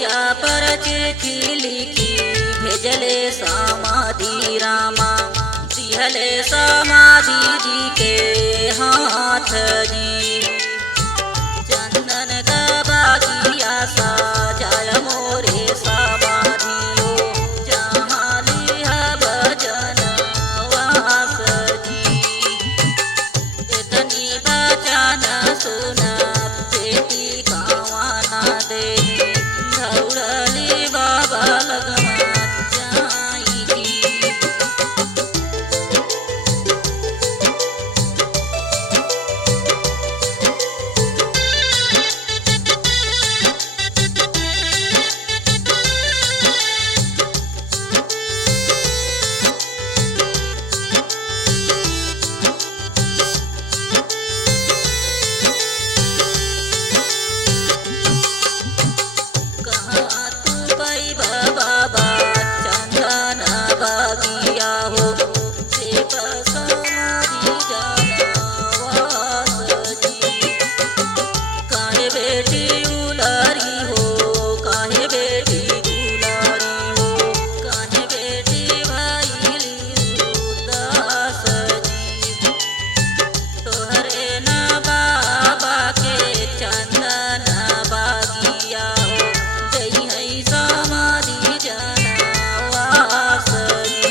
सेजिया पर चिट्ठी लिखी भेजले समाधि रामा दिहले समाधि जी के हाथ जी। चंदन का बागिया साजाय मोरे समाधियो जहाँ लिया भजन वास जी। इतनी बचन सुन बेटी कावाना दे दौड़ली बाबा लगमा जाई जी। कहाँ तू पैबा बाबा चंदन बागिया हो देव समाधि जनवास जी। काहे बेटी उलारी हो काहे बेटी दुलारी हो काहे बेटी भइली उदास जी। तोहरे न बाबा के चंदन बागिया हो जई है समाधि जनवास जी।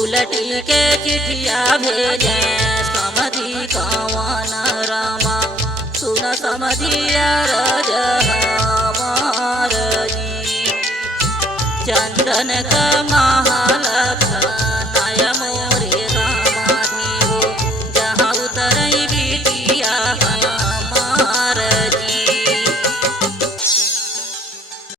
उलटी के चिट्ठिया भेजे समधि कावाना रामा सुन समधिया रज हमार जी। चंदन का महालक्ष्मी